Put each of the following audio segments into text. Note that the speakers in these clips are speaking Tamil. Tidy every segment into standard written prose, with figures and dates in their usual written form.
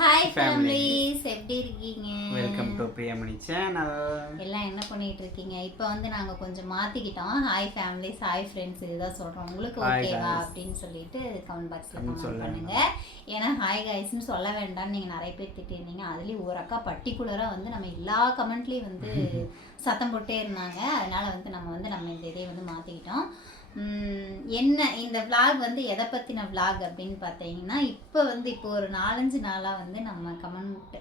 ஹாய் ஃபேமிலிஸ், எப்படி இருக்கீங்க? Welcome to Priyamani channel. எல்லாம் என்ன பண்ணிட்டு இருக்கீங்க? இப்போ வந்து நாங்க கொஞ்சம் மாத்திக்கிட்டோம். ஹாய் ஃபேமிலிஸ், ஹாய் ஃப்ரெண்ட்ஸ் இதுதான் சொல்றோம். உங்களுக்கு ஓகேவா அப்படின்னு சொல்லிட்டு கமெண்ட் பாக்ஸ்ல கமெண்ட் பண்ணுங்க. ஏன்னா ஹாய் கைஸ்ன்னு சொல்ல வேண்டாம்னு நீங்க நிறைய பேர் திட்டிருந்தீங்க. அதுலயும் ஒரு அக்கா பர்டிகுலரா வந்து நம்ம எல்லா கமெண்ட்லயும் வந்து சத்தம் போட்டே இருந்தாங்க. அதனால வந்து நம்ம இந்த இதை வந்து மாத்திக்கிட்டோம். என்ன இந்த விளாக் வந்து எதை பற்றின விளாக் அப்படின்னு பார்த்தீங்கன்னா, இப்போ ஒரு 4-5 நாளாக வந்து நம்ம கமெண்ட்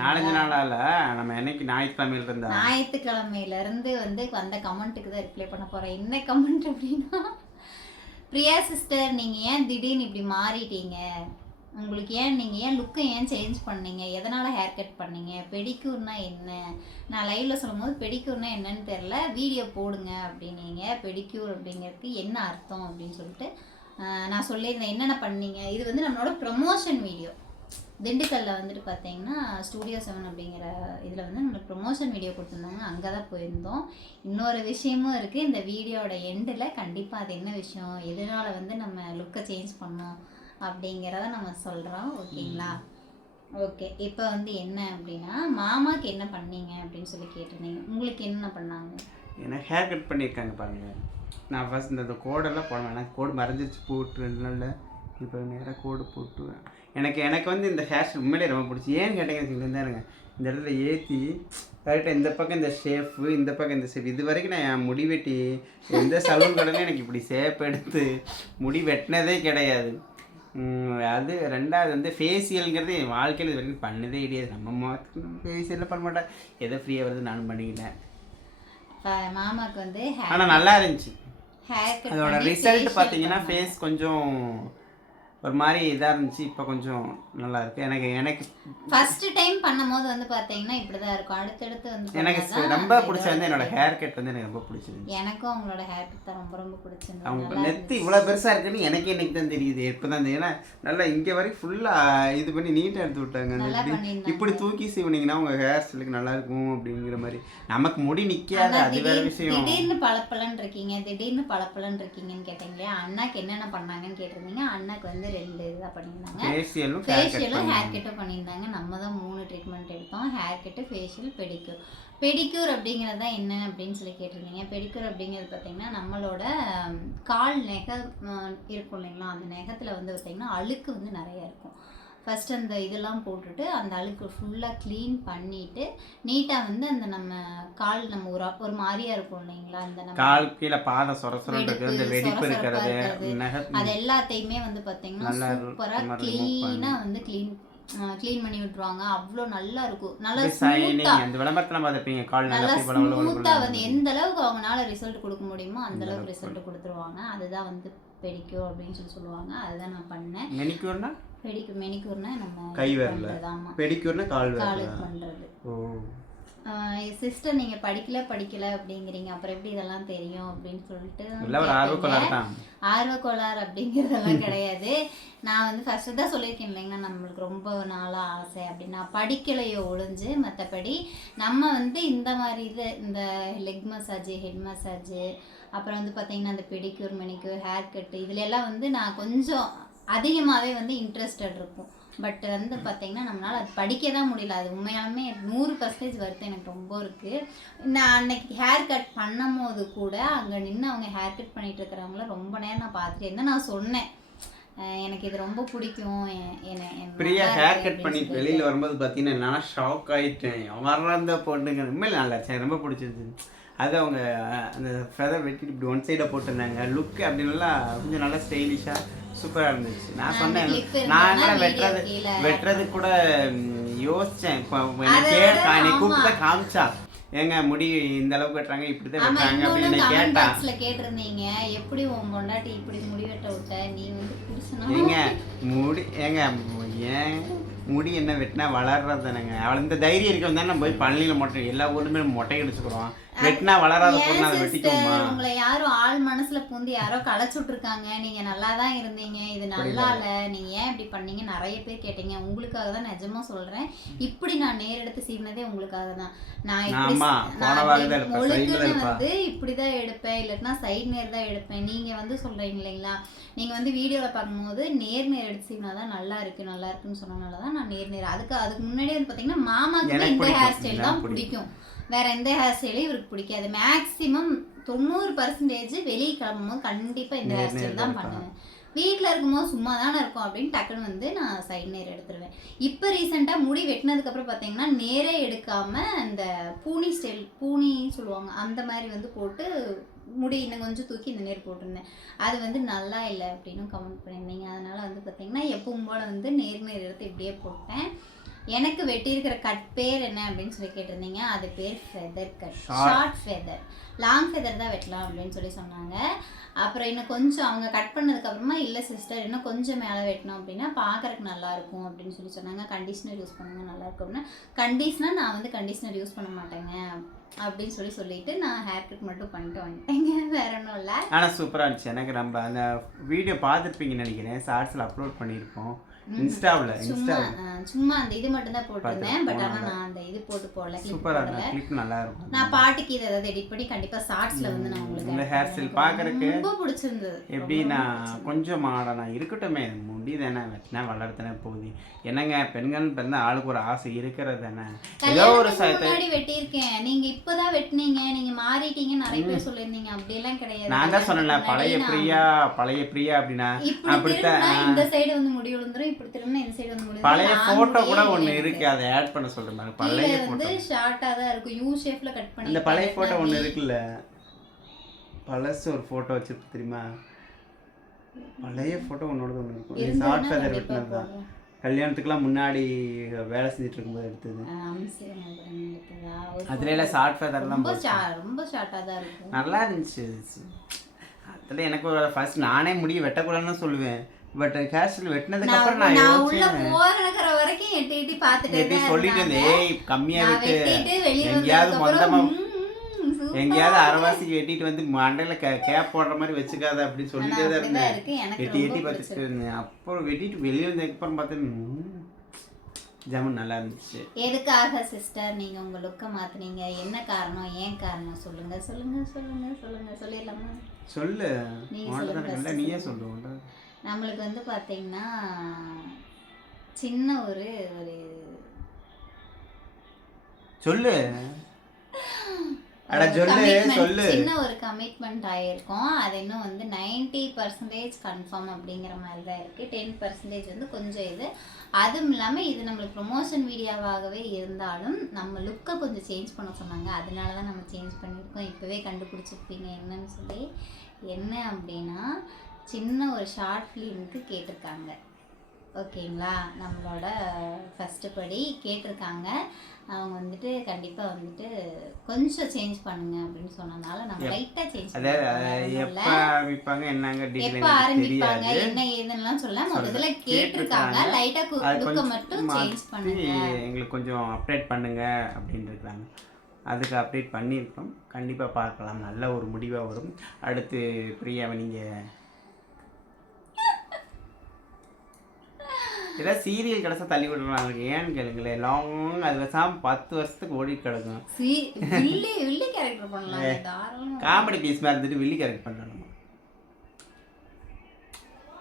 4-5 நாளால நம்ம என்னைக்கு ஞாயிற்றுக்கிழமையிலேருந்து வந்து வந்த கமெண்ட்டுக்கு தான் ரிப்ளை பண்ண போகிறேன். என்ன கமெண்ட் அப்படின்னா, பிரியா சிஸ்டர் நீங்கள் ஏன் திடீர்னு இப்படி மாறிட்டீங்க? உங்களுக்கு நீங்கள் ஏன் லுக்கை ஏன் சேஞ்ச் பண்ணீங்க? எதனால் ஹேர் கட் பண்ணீங்க? பெடிக்யூர்னா என்ன? நான் லைவில் சொல்லும் போது பெடிக்யூர்னா என்னன்னு தெரில, வீடியோ போடுங்க அப்படின்னீங்க. பெடிக்யூர் அப்படிங்கிறதுக்கு என்ன அர்த்தம் அப்படின்னு சொல்லிட்டு நான் சொல்லியிருந்தேன். என்னென்ன பண்ணீங்க? இது வந்து நம்மளோட ப்ரமோஷன் வீடியோ. திண்டுக்கல்லில் வந்துட்டு பார்த்தீங்கன்னா ஸ்டூடியோ 7 அப்படிங்கிற இதில் வந்து நம்மளுக்கு ப்ரொமோஷன் வீடியோ கொடுத்துருந்தாங்க. அங்கே தான் போயிருந்தோம். இன்னொரு விஷயமும் இருக்குது. இந்த வீடியோட எண்டில் கண்டிப்பாக அது என்ன விஷயம், எதனால் வந்து நம்ம லுக்கை சேஞ்ச் பண்ணோம் அப்படிங்கிறத நம்ம சொல்கிறோம். ஓகேங்களா? ஓகே. இப்போ வந்து என்ன அப்படின்னா, மாமாவுக்கு என்ன பண்ணீங்க அப்படின்னு சொல்லி கேட்டிருந்தீங்க. உங்களுக்கு என்ன பண்ணாங்க? எனக்கு ஹேர் கட் பண்ணியிருக்காங்க பாருங்க. நான் ஃபர்ஸ்ட் இந்த கோடெல்லாம் போட வேணாம், கோடு மறைஞ்சிச்சு போட்டு 2 நாளில். இப்போ நேராக கோடு போட்டுவேன். எனக்கு வந்து இந்த ஹேர் ஸ்டைல் உண்மையிலே ரொம்ப பிடிச்சி. ஏன்னு கேட்டீங்கன்னு தானுங்க, இந்த இடத்துல ஏற்றி கரெக்டாக இந்த பக்கம் இந்த ஷேப்பு, இந்த பக்கம் இந்த ஷேப். இது வரைக்கும் நான் என் முடி வெட்டி எந்த சலூன் கடையிலும் எனக்கு இப்படி ஷேப் எடுத்து முடி வெட்டினதே கிடையாது. அது 2வது வந்து ஃபேஷியலுங்கிறது என் வாழ்க்கையில் இது வரைக்கும் பண்ணதே கிடையாது. நம்ம ஃபேஷியலில் பண்ண மாட்டேன், எதோ ஃப்ரீயாக வருது நானும் பண்ணிக்கிட்டேன். மாமாவுக்கு வந்து ஆனால் நல்லா இருந்துச்சு. அதோட ரிசல்ட் பார்த்தீங்கன்னா ஃபேஸ் கொஞ்சம் ஒரு மாதிரி இதாக இருந்துச்சு. இப்போ கொஞ்சம் நல்லா இருக்கு. எனக்கு ஃபர்ஸ்ட் டைம் பண்ணும்போது வந்து பார்த்தீங்கன்னா இப்படி தான் இருக்கும். அடுத்தடுத்து வந்து எனக்கு ரொம்ப பிடிச்சது வந்து என்னோட ஹேர் கட் வந்து எனக்கு ரொம்ப பிடிச்சிருந்துச்சு. எனக்கும் அவங்களோட ஹேர் கட் தான் ரொம்ப பிடிச்சிருந்தது. அவங்க நெத்தி இவ்வளோ பெருசாக இருக்குன்னு எனக்கு இன்னைக்கு தான் தெரியுது. இப்போ தான் தெரியும். ஏன்னா நல்லா இங்கே வரைக்கும் ஃபுல்லாக இது பண்ணி நீட்டாக எடுத்து விட்டாங்க. இப்படி தூக்கி சீவனிங்கன்னா உங்கள் ஹேர் ஸ்டைலுக்கு நல்லா இருக்கும் அப்படிங்கிற மாதிரி. நமக்கு முடி நிற்காது, அது வேறு விஷயம். திடீர்னு பளபளன்னு இருக்கீங்கன்னு கேட்டீங்களே, அண்ணாக்கு என்னென்ன பண்ணாங்கன்னு கேட்டிருந்தீங்க. அண்ணாக்கு வந்து 2 இதாக பண்ணியிருந்தாங்க. ஃபேஷியலும் ஹேர் கட்டும் பண்ணியிருந்தாங்க. நம்ம தான் 3 ட்ரீட்மெண்ட் எடுத்தோம். Hair cut, facial, pedicure. Pedicure அப்படிங்கிறது தான் என்ன அப்படின்னு சொல்லி கேட்டிருந்தீங்க. பெடிக்யூர் அப்படிங்கிறது பார்த்தீங்கன்னா, நம்மளோட கால் நகம் இருக்கும் இல்லைங்களா, அந்த நகத்தில் வந்து பார்த்தீங்கன்னா அழுக்கு வந்து நிறைய இருக்கும். ஃபஸ்ட் அந்த இதெல்லாம் போட்டுட்டு அந்த அழுக்கு ஃபுல்லாக க்ளீன் பண்ணிவிட்டு நீட்டாக வந்து அந்த நம்ம கால் நம்ம ஒரு மாதிரியாக இருக்கும் இல்லைங்களா, அந்த நம்ம கால் கீழே பாதம் வெடிப்பு இருக்கிறது, அது எல்லாத்தையுமே வந்து பார்த்தீங்கன்னா சூப்பராக க்ளீனாக வந்து க்ளீன் பண்ணி விட்டுருவாங்க. அவ்வளோ நல்லா இருக்கும். நல்லா ஸ்மூத்தாக வந்து எந்த அளவுக்கு அவங்களால ரிசல்ட் கொடுக்க முடியுமோ அந்த அளவுக்கு ரிசல்ட் கொடுத்துருவாங்க. அதுதான் வந்து பெடிக்யூர் அப்படின்னு சொல்லுவாங்க. அதுதான் நான் பண்ணேன். மெனிக்யூர்னா நம்ம கை விரல், பெடிக்யூர்னா காலுக்கு பண்றது. சிஸ்டர் நீங்க படிக்கல அப்படிங்கிறீங்க, அப்புறம் எப்படி இதெல்லாம் தெரியும் அப்படின்னு சொல்லிட்டு. ஆர்வக்கோளாறு அப்படிங்கிறதெல்லாம் கிடையாது. நான் வந்து ஃபர்ஸ்ட் தான் சொல்லியிருக்கேன் இல்லைங்களா, நம்மளுக்கு ரொம்ப நாளாக ஆசை அப்படின்னா படிக்கலையோ ஒழிஞ்சு. மற்றபடி நம்ம வந்து இந்த மாதிரி இந்த லெக் மசாஜ், ஹெட் மசாஜ், அப்புறம் வந்து பார்த்தீங்கன்னா அந்த பெடிக்யூர், மெனிக்யூர், ஹேர் கட்டு, இதுல எல்லாம் வந்து நான் கொஞ்சம் அதிகமாகவே வந்து இன்ட்ரெஸ்டட் இருக்கும். பட் வந்து பார்த்தீங்கன்னா நம்மளால் அது படிக்க தான் முடியல. அது உண்மையாலுமே 100% வருத்தம் எனக்கு ரொம்ப இருக்குது. நான் அன்னைக்கு ஹேர் கட் பண்ணும் போது கூட அங்கே நின்று அவங்க ஹேர் கட் பண்ணிட்டு இருக்கிறவங்கள ரொம்ப நேரம் நான் பார்த்துட்டே இருந்தேன். நான் சொன்னேன் எனக்கு இது ரொம்ப பிடிக்கும். பிரியா ஹேர் கட் பண்ணி வெளியில் வரும்போது பார்த்தீங்கன்னா நான் ஷாக் ஆகிட்டேன். வர்ற பொண்ணுங்க உண்மையில நல்லா இருந்துச்சு, ரொம்ப பிடிச்சிருந்துச்சு. அது அவங்க அந்த ஃபெதர் வெட்டிட்டு இப்படி ஒன் சைடாக போட்டிருந்தாங்க. லுக் அப்படின்லாம் கொஞ்சம் நல்லா ஸ்டைலிஷாக சூப்பராக இருந்துச்சு. நான் சொன்னேன், நான் கூட வெட்டுறது கூட யோசித்தேன். இப்போ என்னை கூப்பிட்டு காமிச்சா, ஏங்க முடி இந்த அளவுக்கு வெட்டுறாங்க, இப்படி தான் வெட்டுறாங்க அப்படின்னு கேட்டிருந்தீங்க. எப்படி உன் பொண்டாட்டி இப்படி முடி வெட்ட விட்ட, நீ வந்து ஏங்க முடி ஏன் முடி என்ன வெட்டினா வளர்றது தானேங்க. அவள் இந்த தைரியம் இருக்க வந்தால் நம்ம போய் பள்ளியில் மொட்டை, எல்லா ஊருமே மொட்டை அடிச்சுக்கிறோம். வெட்டினா வளராத ஏன் பொண்ணு அதை sister, வெட்டிக்குமா? உங்களை யாரும் ஆள் மனசுல பூந்து யாரோ களைச்சுட்டு இருக்காங்க. நீங்க நல்லா தான் இருந்தீங்க, இது நல்லா இல்ல, நீங்க ஏன் இப்படி பண்ணீங்க நிறைய பேர் கேட்டீங்க. உங்களுக்காக தான் நிஜமா சொல்றேன். இப்படி நான் நேரெடுத்து சீவினதே உங்களுக்காக தான். நான் இப்படி ஆமா, நான் கோணவாக தான் இப்படி இருப்பேன், சைடுல ஒழுங்குன்னு இருப்பா. வந்து இப்படிதான் எடுப்பேன், இல்லைன்னா சைடு நேர் தான் எடுப்பேன். நீங்க வந்து சொல்றீங்க இல்லைங்களா, நீங்க வந்து வீடியோல பார்க்கும்போது நேர் எடுத்து சீவினாதான் நல்லா இருக்குன்னு சொன்னனால தான் நான் நேர் அதுக்கு முன்னாடியே வந்து பாத்தீங்கன்னா மாமாக்கு எனக்கு இந்த ஹேர் பிடிக்கும், ஸ்டைல் எனக்கு தான் பிடிக்கும். வேற எந்த ஹேர் ஸ்டைலும் இவருக்கு பிடிக்காது. மேக்ஸிமம் 90% வெளியே கிளம்பும்போது கண்டிப்பா இந்த ஹேர் ஸ்டைல் தான் பண்ணுவேன். வீட்டில் இருக்கும்போது சும்மா தானே இருக்கும் அப்படின்னு டக்குன்னு வந்து நான் சைடு நேர் எடுத்துருவேன். இப்போ ரீசெண்டாக முடி வெட்டினதுக்கப்புறம் பார்த்தீங்கன்னா நேரே எடுக்காம அந்த பூனி ஸ்டைல், பூனி சொல்லுவாங்க, அந்த மாதிரி வந்து போட்டு முடி இன்னும் கொஞ்சம் தூக்கி இந்த நேர் போட்டிருந்தேன். அது வந்து நல்லா இல்லை அப்படின்னு கமெண்ட் பண்ணியிருந்தீங்க. அதனால வந்து பார்த்தீங்கன்னா எப்பவும் போல வந்து நேர் எடுத்து இப்படியே போட்டேன். எனக்கு வெட்டியிருக்கிற கட் பேர் என்ன அப்படின்னு சொல்லி கேட்டிருந்தீங்க. அது பேர் feather cut, short feather. Long feather தான் வெட்டலாம் அப்படின்னு சொல்லி சொன்னாங்க. அப்புறம் இன்னும் கொஞ்சம் அவங்க கட் பண்ணதுக்கப்புறமா இல்லை சிஸ்டர் இன்னும் கொஞ்சம் மேலே வெட்டணும் அப்படின்னா பார்க்கறதுக்கு நல்லாயிருக்கும் அப்படின்னு சொல்லி சொன்னாங்க. கண்டிஷ்னர் யூஸ் பண்ணுங்க நல்லாயிருக்கும் அப்படின்னா, கண்டிஷ்னர் நான் வந்து கண்டிஷ்னர் யூஸ் பண்ண மாட்டேங்க அப்படின்னு சொல்லிட்டு நான் ஹேர் கட் மட்டும் பண்ணிட்டு வந்துட்டேங்க. வேற ஒன்றும் இல்லை. ஆனால் சூப்பராக இருந்துச்சு. எனக்கு நம்ம அந்த வீடியோ பார்த்துருப்பீங்கன்னு நினைக்கிறேன், ஷார்ட்ஸில் அப்லோட் பண்ணியிருப்போம் இன்ஸ்டாவில். சும்மா அந்த இது மட்டும் தான் போட்டிருந்தேன். பட் ஆனால் நான் அந்த இது போடல, சூப்பராக கிளிப் நல்லா இருக்கும். நான் பாட்டுக்கு இதை ஏதாவது எடிட் பண்ணி கண்டிப்பா ஷார்ட்ஸ்ல வந்து நான் உங்களுக்கு இந்த ஹேர் ஸ்டைல் பார்க்கறதுக்கு ரொம்ப பிடிச்சிருந்தது. எப்படின்னா கொஞ்சம் மாடனா இருக்கட்டுமே, முடி தானே வெட்டினா வளர்த்தானே போகுது. என்னங்க பெண்கள் பிறந்த ஆளுக்கு ஒரு ஆசை இருக்கிறது தானே. ஏதோ ஒரு முன்னாடி வெட்டியிருக்கேன், நீங்க இப்பதான் வெட்டினீங்க, நீங்க மாறிட்டீங்க நிறைய பேர் சொல்லியிருந்தீங்க. அப்படியெல்லாம் கிடையாது. நான் தான் சொன்னேன் பழைய பிரியா அப்படின்னா அப்படித்தான். இந்த சைடு வந்து முடி விழுந்துரும், இப்படி திரும்பினா இந்த சைடு வந்து முடி. பழைய போட்டோ கூட ஒண்ணு இருக்கு, அதை ஆட் பண்ண சொல்றேன் பாருங்க. பழைய வந்து ஷார்ட்டா தான் இருக்கும், யூ ஷேப்ல கட் பண்ணி. இந்த பழைய போட்டோ ஒண்ணு இருக்குல்ல, பழசு ஒரு போட்டோ வச்சிருக்கு தெரியுமா? பழைய போட்டோ ஒன்னோட ஒன்று இருக்கும். ஷார்ட் ஃபெதர் வெட்டினது தான், கல்யாணத்துக்குலாம் முன்னாடி வேலை செஞ்சுட்டு இருக்கும்போது எடுத்தது. அதுல எல்லாம் ஷார்ட் ஃபெதர்லாம் ரொம்ப ஷார்ட்டா தான் இருக்கும், நல்லா இருந்துச்சு. அதில் எனக்கு ஃபர்ஸ்ட் நானே முடிய வெட்டக்கூடாதுன்னு சொல்லுவேன். பட் கேஷில் வெட்டினதுக்கு அப்புறம் நான் உள்ள போகிற வரைக்கும் எட்டி பார்த்துட்டே சொல்லிட்டு இருந்தேன், ஏய் கம்மியா வெட்டு, எங்கேயாவது மொத்தமா எங்கேயாவது அரைவாசிக்கு வெட்டிட்டு வந்து மண்டையில கேப் போடுற மாதிரி வச்சுக்காத அப்படின்னு சொல்லிட்டே தான் இருந்தேன். எட்டி பார்த்துட்டு இருந்தேன். அப்புறம் வெட்டிட்டு வெளியே வந்ததுக்கு அப்புறம் பார்த்தேன் ஜாமுன் நல்லா இருந்துச்சு. எதுக்காக சிஸ்டர் நீங்க உங்க லுக்கை மாத்துனீங்க, என்ன காரணம், ஏன் காரணம் சொல்லுங்க சொல்லுங்க சொல்லுங்க சொல்லுங்க. சொல்லிடலாமா? சொல்லு, நீயே சொல்லு. நம்மளுக்கு வந்து பாத்தீங்கன்னா சின்ன ஒரு சொல்லு சின்ன ஒரு கமிட்மெண்ட் ஆயிருக்கும். அது இன்னும் வந்து 90% கன்ஃபார்ம் அப்படிங்கிற மாதிரி தான் இருக்கு. 10% வந்து கொஞ்சம் இது. அதுவும் இல்லாமல் இது நம்மளுக்கு ப்ரொமோஷன் வீடியோவாகவே இருந்தாலும் நம்ம லுக்கை கொஞ்சம் சேஞ்ச் பண்ண சொன்னாங்க. அதனால தான் நம்ம சேஞ்ச் பண்ணியிருக்கோம். இப்போவே கண்டுபிடிச்சிருப்பீங்க என்னன்னு சொல்லி. என்ன அப்படின்னா சின்ன ஒரு ஷார்ட் ஃபிலிமுக்கு கேட்டிருக்காங்க. ஓகேங்களா, நம்மளோட ஃபஸ்ட்டு படி கேட்டிருக்காங்க. அவங்க வந்துட்டு கண்டிப்பாக வந்துட்டு கொஞ்சம் சேஞ்ச் பண்ணுங்க அப்படின்னு சொன்னனால நம்ம லைட்டாக சேஞ்ச் எப்போ ஆரம்பிப்பாங்க என்ன ஏதுன்னெலாம் சொல்ல முதல்ல கேட்டிருக்காங்க. லைட்டாக லுக்கை மட்டும் சேஞ்ச் பண்ணுங்க, எங்களுக்கு கொஞ்சம் அப்டேட் பண்ணுங்க அப்படின்னு இருக்காங்க. அதுக்கு அப்டேட் பண்ணியிருக்கோம். கண்டிப்பாக பார்க்கலாம், நல்ல ஒரு முடிவாக வரும். அடுத்து பிரியாவை நீங்கள் ஏதாவது சீரியல் கிடச்சா தள்ளி விடுறாங்க, ஏன்னு கேளுங்களேன். லாங் அது வச்சாம 10 வருஷத்துக்கு ஓடிட்டு கிடக்கும். காமெடி பீஸ் மாதிரி இருந்துட்டு வில்லி கேரக்டர் பண்ணணும்.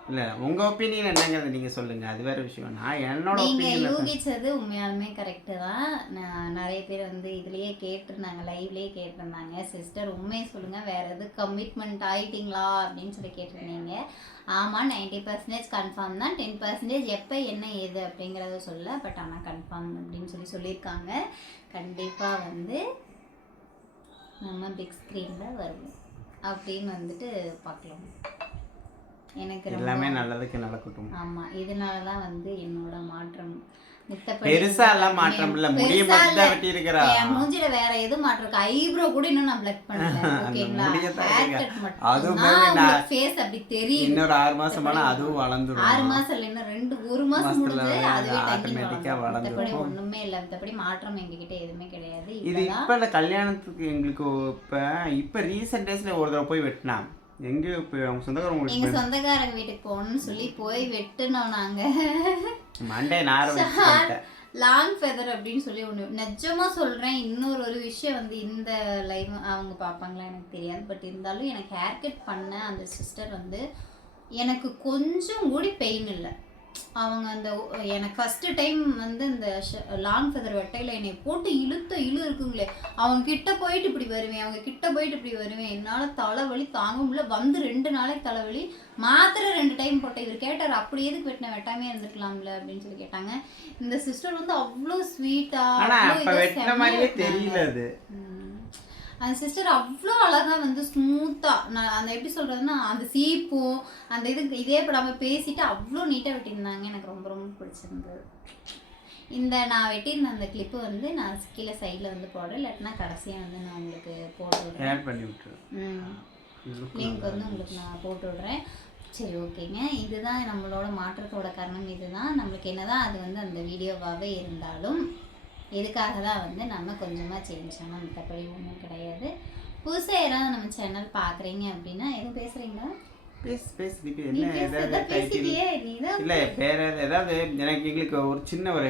இல்லை உங்கள் ஒப்பீனியன் என்னங்கிறது நீங்கள் சொல்லுங்கள், அது வேறு விஷயம். நான் என்னோட நீங்கள் யூகிச்சது உண்மையாலுமே கரெக்டு தான். நான் நிறைய பேர் வந்து இதுலேயே கேட்டிருந்தாங்க, லைவ்லேயே கேட்டிருந்தாங்க, சிஸ்டர் உண்மையை சொல்லுங்கள் வேறு எது கமிட்மெண்ட் ஆகிட்டிங்களா அப்படின்னு சொல்லி கேட்டிருந்தீங்க. ஆமாம் 90% கன்ஃபார்ம் தான். 10% எப்போ என்ன ஏது அப்படிங்கிறத சொல்ல, பட் ஆனால் கன்ஃபார்ம் அப்படின்னு சொல்லியிருக்காங்க. கண்டிப்பாக வந்து நம்ம பிக் ஸ்க்ரீனில் வருவோம் அப்படின்னு வந்துட்டு பார்க்கலாம். எனக்கு எல்லாமே நல்லதுக்கு நடக்கட்டும். ஆமாம், இதனால தான் வந்து என்னோட மாற்றம். பெருசா எல்லாம் மாற்றம் இல்ல, முடிய மட்டும் தான் வெட்டி இருக்கறா. என் மூஞ்சில வேற எதுவும் மாற்றம் இருக்கு. ஐப்ரோ கூட இன்னும் நான் பிளக் பண்ணல. ஓகேங்களா? ஹேர் கட் மட்டும். அதுவும் ஃபேஸ் அப்படி தெரியும். இன்னொரு 6 மாசம் ஆனா அதுவும் வளந்துரும். 6 மாசம் இல்ல, இன்னும் 1 மாசம் முடிஞ்சு அதுவே ஆட்டோமேட்டிக்கா வளந்துரும். மத்தபடி ஒண்ணுமே இல்ல. மத்தபடி மாற்றம் எங்ககிட்ட எதுவுமே கிடையாது. இது இப்ப இந்த கல்யாணத்துக்கு எங்களுக்கு இப்ப ரீசன்ட் டேஸ்ல ஒரு தடவை போய் வெட்டினா எங்க அவங்க சொந்தக்காரங்க எங்க சொந்தக்காரங்க வீட்டுக்கு போகணும்னு சொல்லி போய் வெட்டுனோம் நாங்க. மண்டே நார வச்சுட்டேன். லாங் ஃபெதர் அப்படின்னு சொல்லி ஒன்று நிஜமா சொல்கிறேன். இன்னொரு விஷயம் வந்து இந்த லைவ் அவங்க பார்ப்பாங்களா எனக்கு தெரியாது. பட் இருந்தாலும் எனக்கு ஹேர் கட் பண்ண அந்த சிஸ்டர் வந்து எனக்கு கொஞ்சம் கூடி பெயின் இல்லை. அவங்க அந்த எனக்கு ஃபஸ்ட்டு டைம் வந்து இந்த லாங் ஃபெதர் வெட்டையில் என்னை போட்டு இழு இருக்குங்களே. அவங்க கிட்ட போயிட்டு இப்படி வருவேன், அவங்க கிட்ட போயிட்டு இப்படி வருவேன். என்னால் தலைவலி தாங்க முடியல. வந்து 2 நாளைக்கு தலைவலி. மாத்திரை 2 டைம் போட்டேன். இவர் கேட்டார், அப்படி எதுக்கு வெட்டின, வெட்டாமே இருந்துக்கலாம்ல அப்படின்னு சொல்லி கேட்டாங்க. இந்த சிஸ்டர் வந்து அவ்வளோ ஸ்வீட்டாக தெரியல. அது அந்த சிஸ்டர் அவ்வளோ அழகாக வந்து ஸ்மூத்தாக, நான் அந்த எப்படி சொல்கிறதுனா அந்த சீப்பும் அந்த இதே படாமல் பேசிட்டு அவ்வளோ நீட்டாக வெட்டியிருந்தாங்க. எனக்கு ரொம்ப ரொம்ப பிடிச்சிருந்தது. இந்த நான் வெட்டியிருந்த அந்த கிளிப்பு வந்து நான் கீழே சைடில் வந்து போடுறேன், இல்லாட்டினா கடைசியாக வந்து நான் உங்களுக்கு போட்டு விடுறேன். லிங்க் வந்து உங்களுக்கு நான் போட்டு விடுறேன். சரி, ஓகேங்க. இதுதான் நம்மளோட மாற்றத்தோட காரணம். இதுதான் நம்மளுக்கு என்னதான் அது வந்து அந்த வீடியோவாகவே இருந்தாலும் இதுக்காக தான் வந்து நம்ம கொஞ்சமாக சேஞ்ச் பண்ணோம். மற்றபடி ஒன்றும் கிடையாது. புதுசாக யாராவது நம்ம சேனல் பார்க்குறீங்க அப்படின்னா எதுவும் பேசுகிறீங்களா? ஏதாவது எனக்கு எங்களுக்கு ஒரு சின்ன ஒரு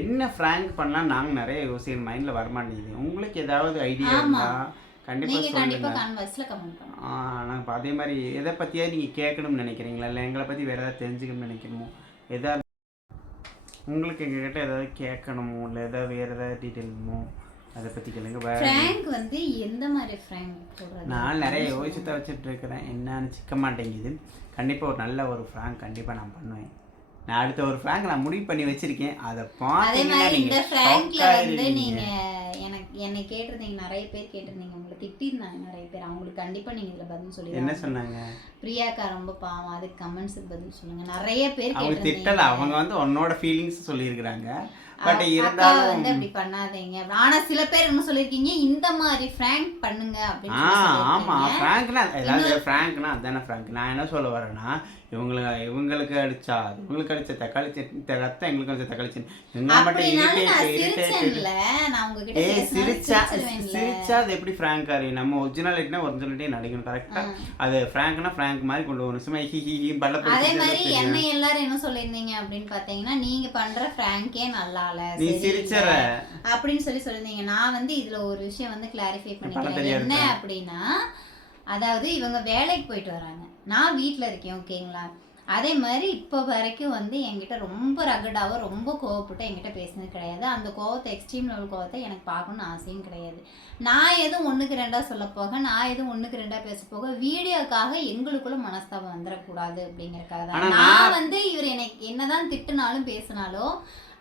என்ன ஃப்ராங்க் பண்ணலாம் நாங்கள் நிறைய யோசிக்கிற மைண்டில் வரமாட்டேங்குது. உங்களுக்கு ஏதாவது ஐடியா இருந்தா கண்டிப்பாக கான்வர்ஸ்ல கமெண்ட் பண்ணுங்க. நாங்கள் அதே மாதிரி எதை பற்றியாவது நீங்கள் கேட்கணும்னு நினைக்கிறீங்களா, இல்லை எங்களை பற்றி வேறு ஏதாவது தெரிஞ்சுக்கணும்னு நினைக்கணுமோ, எதாவது உங்களுக்கு எங்ககிட்ட ஏதாவது கேட்கணுமோ, இல்லை ஏதாவது வேறு ஏதாவது டீட்டெயிலுமோ அதை பற்றி கேளுங்க. ஃப்ராங்க் வந்து எந்த மாதிரி ஃப்ராங்க் சொல்கிறது? நான் நிறைய யோசிச்சுதான் வச்சுட்டு இருக்கிறேன். என்னன்னு சிக்க மாட்டேங்குது. கண்டிப்பாக ஒரு நல்ல ஒரு ஃப்ராங்க் கண்டிப்பாக நான் பண்ணுவேன். நான் அடுத்த ஒரு ஃப்ராங்க் நான் முடிவு பண்ணி வச்சிருக்கேன். அதை பார்த்தீங்கன்னா இந்த ஃப்ராங்க்ல வந்து நீங்கள் என்னை கேட்டிருந்தீங்க, நிறைய பேர் கேட்டிருந்தீங்க, உங்களை திட்டிருந்தாங்க நிறைய பேர். அவங்களுக்கு கண்டிப்பாக நீங்கள் இதில் பதில் சொல்லி என்ன சொன்னாங்க? பிரியாக்கா ரொம்ப பாவம், அதுக்கு கமெண்ட்ஸுக்கு பதில் சொல்லுங்க. நிறைய பேர் அவங்க திட்டல, அவங்க வந்து உன்னோட ஃபீலிங்ஸ் சொல்லியிருக்கிறாங்க. பட் இருந்தாலும் வந்து அப்படி பண்ணாதீங்க. ஆனா சில பேர் என்ன சொல்லிருக்கீங்க, இந்த மாதிரி ஃப்ராங்க் பண்ணுங்க அப்படின்னு சொல்லி. ஆமா, ஃப்ராங்க்னா ஏதாவது ஃப்ராங்க்னா அதானே ஃப்ராங்க். நான் என்ன சொல்ல வரேன்னா, இவங்களுக்கு அடிச்சா இவங்களுக்கு அடிச்ச தக்காளி சட்னி ரத்தம், எங்களுக்கு அடிச்ச தக்காளி சட்னி எங்களை மட்டும் சிரிச்சா அது எப்படி ஃப்ராங்க் ஆகும்? நம்ம ஒரிஜினாலிட்டினா ஒரிஜினாலிட்டியே நடிக்கணும் கரெக்டா. அது ஃப்ராங்க்னா ஃப்ராங்க் மாதிரி கொண்டு வரணும். சும்மா அதே மாதிரி என்ன எல்லாரும் என்ன சொல்லியிருந்தீங்க அப்படின்னு பாத்தீங்கன்னா, நீங்க பண்ற ஃப்ராங்கே நல்லா இல்ல, நீ சிரிச்சற அப்படின்னு சொல்லியிருந்தீங்க. நான் வந்து இதுல ஒரு விஷயம் வந்து கிளாரிஃபை பண்ணிக்கிறேன். என்ன அப்படின்னா, அதாவது இவங்க வேலைக்கு போயிட்டு வராங்க, நான் வீட்டில் இருக்கேன். ஓகேங்களா? அதே மாதிரி இப்போ வரைக்கும் வந்து என்கிட்ட ரொம்ப ரகடாவோ ரொம்ப கோவப்பட்டு என்கிட்ட பேசினது கிடையாது. அந்த கோவத்தை, எக்ஸ்ட்ரீம் லெவல் கோவத்தை எனக்கு பார்க்கணுன்னு ஆசையும் கிடையாது. நான் எதுவும் 1க்கு 2 சொல்ல போக, நான் எதுவும் 1க்கு 2 பேச போக, வீடியோக்காக எங்களுக்குள்ள மனஸ்தாபம் வந்துடக்கூடாது அப்படிங்கிறக்காக தான். நான் வந்து இவர் எனக்கு என்னதான் திட்டுனாலும் பேசினாலும்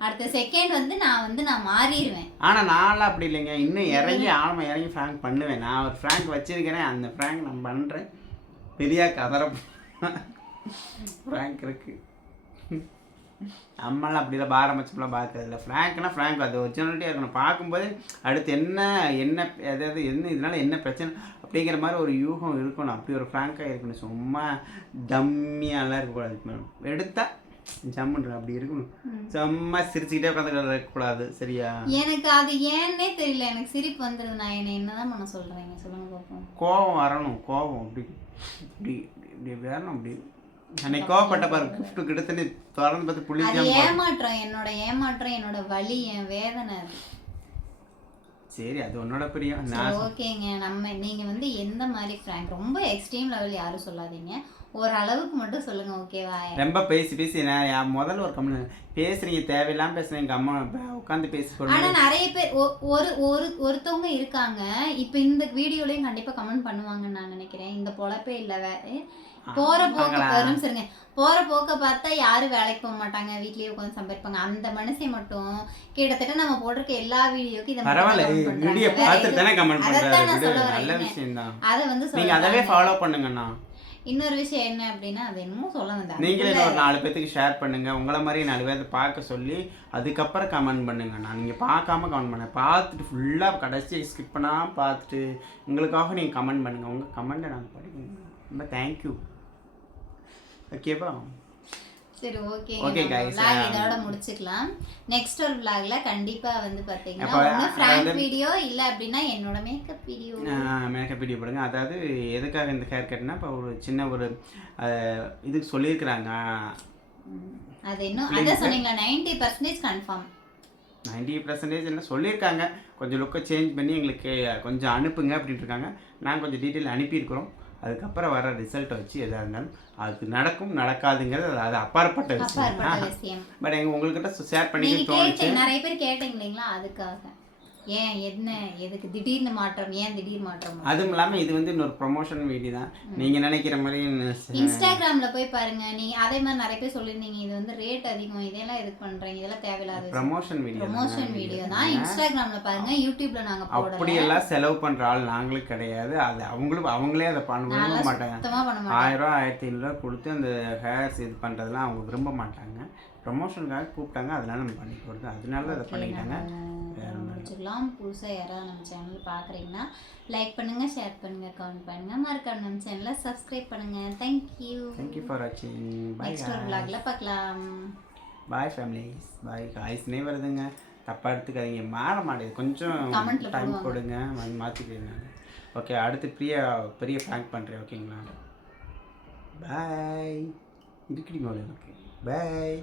அடுத்த செகண்ட் வந்து நான் மாறிடுவேன். ஆனால் நான்லாம் அப்படி இல்லைங்க. இன்னும் ஆழமாக இறங்கி ஃப்ராங்க் பண்ணுவேன். நான் ஒரு ஃப்ராங்க் வச்சிருக்கிறேன். அந்த ஃப்ராங்க் நான் பண்ணுறேன். பெரியா கதற ஃப்ராங்க் இருக்கு. நம்மளாம் அப்படிலாம் பாரம்பரியம்லாம் பார்க்கறதில்ல. ஃப்ராங்க்னா ஃப்ராங்க், அது ஒரிஜினாலிட்டியாக இருக்கணும். பார்க்கும்போது அடுத்து என்ன அதாவது இதனால என்ன பிரச்சனை அப்படிங்கிற மாதிரி ஒரு யூகம் இருக்கணும். அப்படி ஒரு ஃப்ராங்காக இருக்கணும். சும்மா டம்மியாலாம் இருக்கக்கூடாது. மேடம் எடுத்தால் ஜம்முன்ற அப்படி இருக்கணும். சும்மா சிரிச்சுக்கிட்டே உட்காந்து இருக்கக்கூடாது. சரியா? எனக்கு அது ஏன்னே தெரியல, எனக்கு சிரிப்பு வந்துடுது. நான் என்னதான் பண்ண சொல்றீங்க சொல்லுங்க பார்ப்போம். கோவம் வரணும். கோவம் அப்படி இப்படி இப்படி வரணும். அப்படி அன்னைக்கு கோவப்பட்ட பாரு, கிஃப்ட் கிட்டத்தட்ட திறந்து பார்த்து புள்ளிச்சாம. ஏமாற்றம், என்னோட வலி, என் வேதனை. சரி, அது உன்னோட பிரியம். ஓகேங்க. நீங்க வந்து எந்த மாதிரி ஃப்ராங்க், ரொம்ப எக்ஸ்ட்ரீம் லெவல் யாரும் சொல்லாதீங்க, ஒரு அளவுக்கு மட்டும் சொல்லுங்க. ஓகேவா? ரொம்ப பேசி நான் முதல்ல ஒரு கம்மி பேசுறீங்க, தேவையில்லாம பேசுறீங்க. அம்மா உட்காந்து பேசி சொல்லுங்க. ஆனா நிறைய பேர் ஒருத்தவங்க இருக்காங்க, இப்போ இந்த வீடியோலயும் கண்டிப்பா கமெண்ட் பண்ணுவாங்கன்னு நான் நினைக்கிறேன். இந்த பொழப்பே இல்ல, போற போக்க வரும். சரிங்க, போற போக்க பார்த்தா யாரும் வேலைக்கு போக மாட்டாங்க, வீட்லயே உட்காந்து சம்பாதிப்பாங்க. அந்த மனுஷன் மட்டும் கிட்டத்தட்ட நம்ம போட்டிருக்க எல்லா வீடியோக்கு இத வீடியோ பார்த்து தானே கமெண்ட் பண்றாங்க. நல்ல விஷயம் தான். அத வந்து நீங்க அதவே ஃபாலோ பண்ணுங்கண்ணா. இன்னொரு விஷயம் என்ன அப்படின்னா அது என்னமோ சொல்ல வந்தேன் நீங்களே ஒரு 4 பேத்துக்கு ஷேர் பண்ணுங்க, உங்களை மாதிரி 4 பேர்த்த பார்க்க சொல்லி அதுக்கப்புறம் கமெண்ட் பண்ணுங்க. நான் நீங்கள் பார்க்காம கமெண்ட் பண்ண பார்த்துட்டு ஃபுல்லாக கடைசி ஸ்கிப் பண்ணாமல் பார்த்துட்டு உங்களுக்காக நீங்கள் கமெண்ட் பண்ணுங்கள். உங்கள் கமெண்ட்டை நாங்கள் படிக்கணும். ரொம்ப தேங்க்யூ. ஓகேவா? சரி ஓகே Okay guys, vlog இதோட முடிச்சுக்கலாம். நெக்ஸ்ட் ஒரு vlogல கண்டிப்பா வந்து பாத்தீங்கன்னா அப்ப ஒண்ணு பிராங்க் வீடியோ இல்ல அப்படின்னா என்னோட மேக்கப் வீடியோ மேக்கப் வீடியோ போடுங்க. அதாவது எதுக்காக இந்த ஹேர் கட்னா இப்போ ஒரு சின்ன ஒரு இதுக்கு சொல்லியிருக்கிறாங்க. அது இன்னும் அதான் சொன்னீங்களா 90% கன்ஃபார்ம் 90% என்ன சொல்லியிருக்காங்க. கொஞ்சம் லுக்கை சேஞ்ச் பண்ணி எங்களுக்கு கொஞ்சம் அனுப்புங்க அப்படின்ட்டு இருக்காங்க. நாங்கள் கொஞ்சம் டீட்டெயில் அனுப்பியிருக்கிறோம். அதுக்கப்புறம் வர ரிசல்ட்டை வச்சு எதாக இருந்தாலும் அது நடக்கும் நடக்காதுங்கிறது அது அப்பாற்பட்ட விஷயம். பட் உங்கள்கிட்ட ஷேர் பண்ணிக்க தோணுச்சு. நிறைய பேர் கேட்டீங்க இல்லைங்களா, அதுக்காக ஏன் என்ன எதுக்கு திடீர்னு மாற்றம், ஏன் திடீர் மாற்றம். அதுவும் இல்லாமல் இது வந்து இன்னொரு ப்ரொமோஷன் வீடியோ தான். நீங்கள் நினைக்கிற மாதிரி இன்ஸ்டாகிராமில் போய் பாருங்க. நீங்கள் அதே மாதிரி நிறைய பேர் சொல்லியிருந்தீங்க இது வந்து ரேட் அதிகம், இதெல்லாம் எதுக்கு பண்ணுறீங்க, இதெல்லாம் தேவையில்லாத ப்ரொமோஷன் வீடியோ தான். இன்ஸ்டாகிராமில் பாருங்க, யூடியூப்ல நாங்கள் போடுறோம். அப்படியெல்லாம் செலவு பண்ணுற ஆள் நாங்களும் கிடையாது. அது அவங்களே அதை பண்ண மாட்டாங்க. 1000 ரூபா 1500 கொடுத்து அந்த ஹேர்ஸ் இது பண்ணுறதுலாம் அவங்க விரும்ப மாட்டாங்க. ப்ரொமோஷனுக்காக கூப்பிட்டாங்க, அதனால நம்ம பண்ணி கொடுத்தோம். அதனால அதை பண்ணிட்டாங்க. முடிச்சுக்கலாம். புதுசாக யாராவது நம்ம சேனல் பார்க்குறீங்கன்னா லைக் பண்ணுங்கள், ஷேர் பண்ணுங்கள், கமெண்ட் பண்ணுங்கள், மறக்காம நம்ம சேனலை சப்ஸ்கிரைப் பண்ணுங்கள். தேங்க்யூ ஃபார் வாட்சிங். நெக்ஸ்ட் ஒரு vlogல பார்க்கலாம். பாய் ஃபேமிலிஸ். பாய். காய்ஸ்னே வருதுங்க, தப்பாக எடுத்துக்காதீங்க. மாற மாட்டேது, கொஞ்சம் டைம் கொடுங்க, மாற்றிக்கிறேன். ஓகே, அடுத்து பெரிய ப்ராங்க் பண்ணுறேன். ஓகேங்களா? பாய். இருக்குடி மோலே. Okay bye.